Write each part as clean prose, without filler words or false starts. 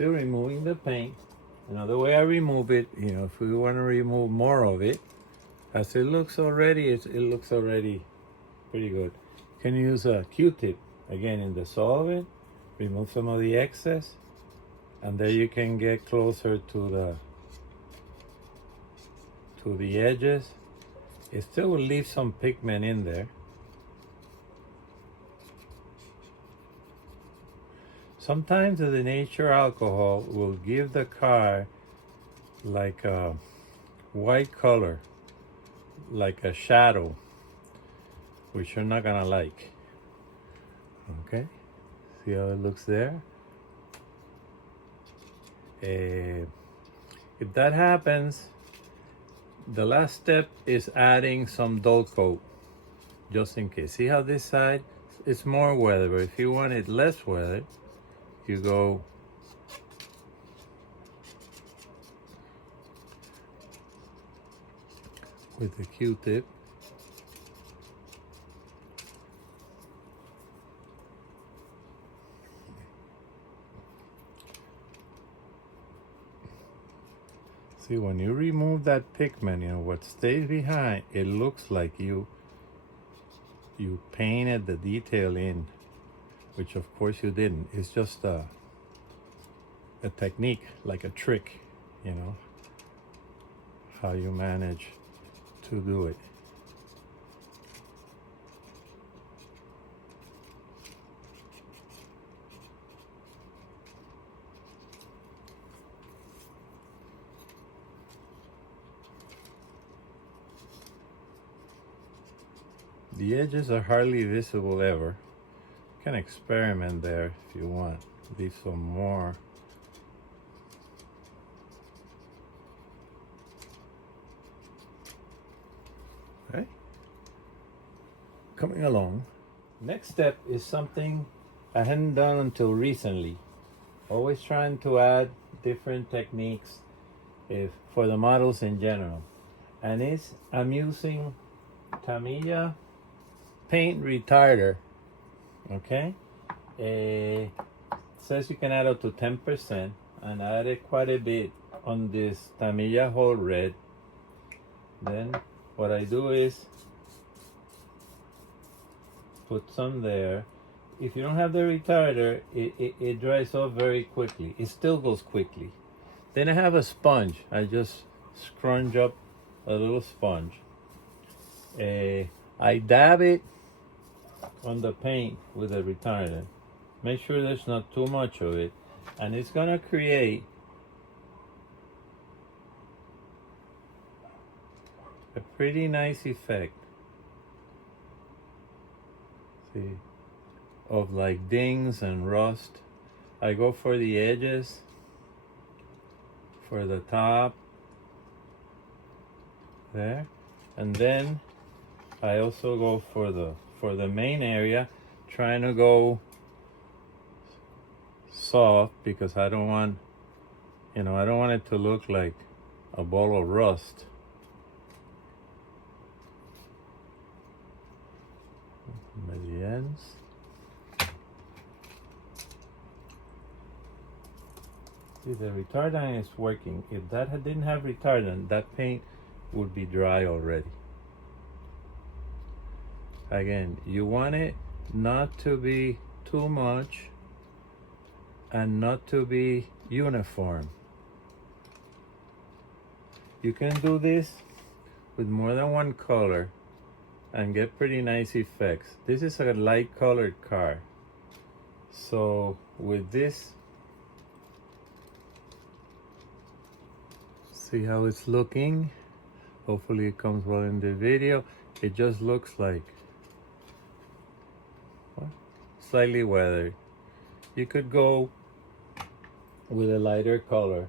still removing the paint. Another way I remove it, you know, if we want to remove more of it, as it looks already, it looks already pretty good. You can use a Q-tip, again, in the solvent, remove some of the excess, and there you can get closer to the edges. It still will leave some pigment in there. Sometimes the nature alcohol will give the car like a white color, like a shadow, which you're not gonna like. Okay, see how it looks there? If that happens, the last step is adding some dull coat, just in case. See how this side is more weathered, but if you want it less weathered, you go with the Q-tip. See, when you remove that pigment, you know, what stays behind, it looks like you painted the detail in, which of course you didn't. It's just a technique, like a trick, you know, how you manage to do it. The edges are hardly visible ever. You can experiment there if you want. Leave some more. Okay. Coming along. Next step is something I hadn't done until recently. Always trying to add different techniques for the models in general. And I'm using Tamiya paint retarder. Okay, it says you can add up to 10%, and I added quite a bit on this Tamiya Whole Red. Then what I do is put some there. If you don't have the retarder, it dries off very quickly. It still goes quickly. Then I have a sponge. I just scrunch up a little sponge. I dab it on the paint with a retarder. Make sure there's not too much of it, and it's gonna create a pretty nice effect. See, of like dings and rust. I go for the edges, for the top, there, and then I also go for the main area, trying to go soft because I don't want, you know, I don't want it to look like a ball of rust. By the ends. See, the retardant is working. If that didn't have retardant, that paint would be dry already. Again, you want it not to be too much and not to be uniform. You can do this with more than one color and get pretty nice effects. This is a light colored car. So with this, see how it's looking? Hopefully it comes well in the video. It just looks like slightly weathered. You could go with a lighter color.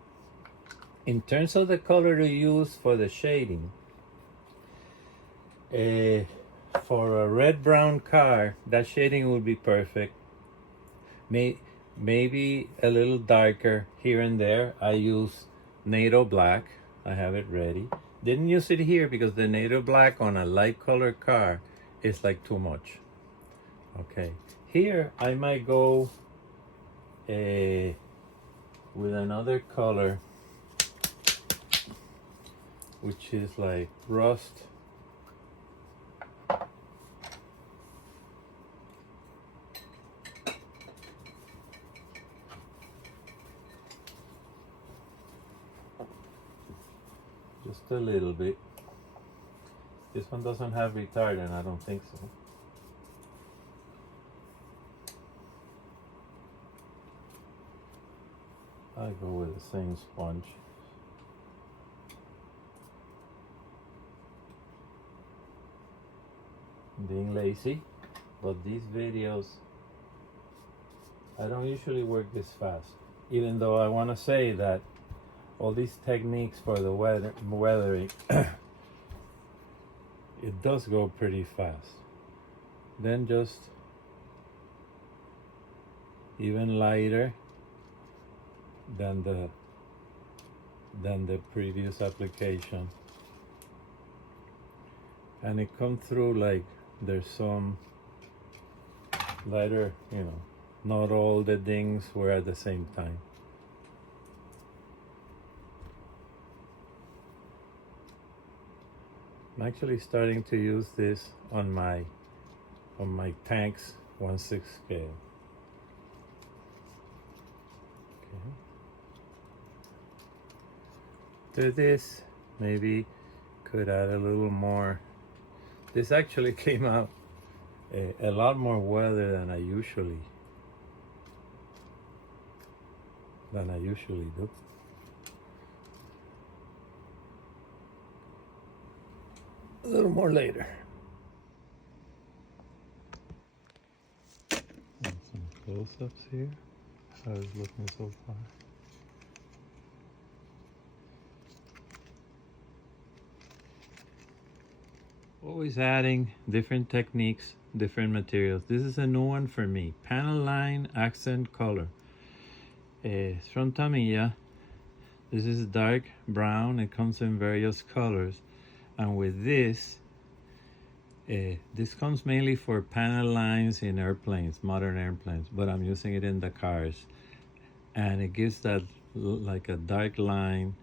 In terms of the color to use for the shading, for a red-brown car, that shading would be perfect. Maybe a little darker here and there. I use NATO black. I have it ready. Didn't use it here because the NATO black on a light colored car is like too much. Okay. Here I might go with another color, which is like rust. Just a little bit. This one doesn't have retardant, I don't think so. I go with the same sponge. I'm being lazy, but these videos, I don't usually work this fast. Even though I want to say that all these techniques for the weathering, it does go pretty fast. Then just even lighter than the previous application, and it comes through like there's some lighter, you know, not all the dings were at the same time. I'm actually starting to use this on my tanks 1/6 scale. Okay. To this, maybe could add a little more. This actually came out a lot more weather than I usually do. A little more later. And some close-ups here. How it's looking so far. Always adding different techniques, different materials. This is a new one for me. Panel line accent color. It's from Tamiya. This is dark brown. It comes in various colors. And with this, this comes mainly for panel lines in airplanes, modern airplanes, but I'm using it in the cars. And it gives that like a dark line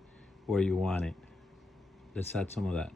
where you want it. Let's add some of that.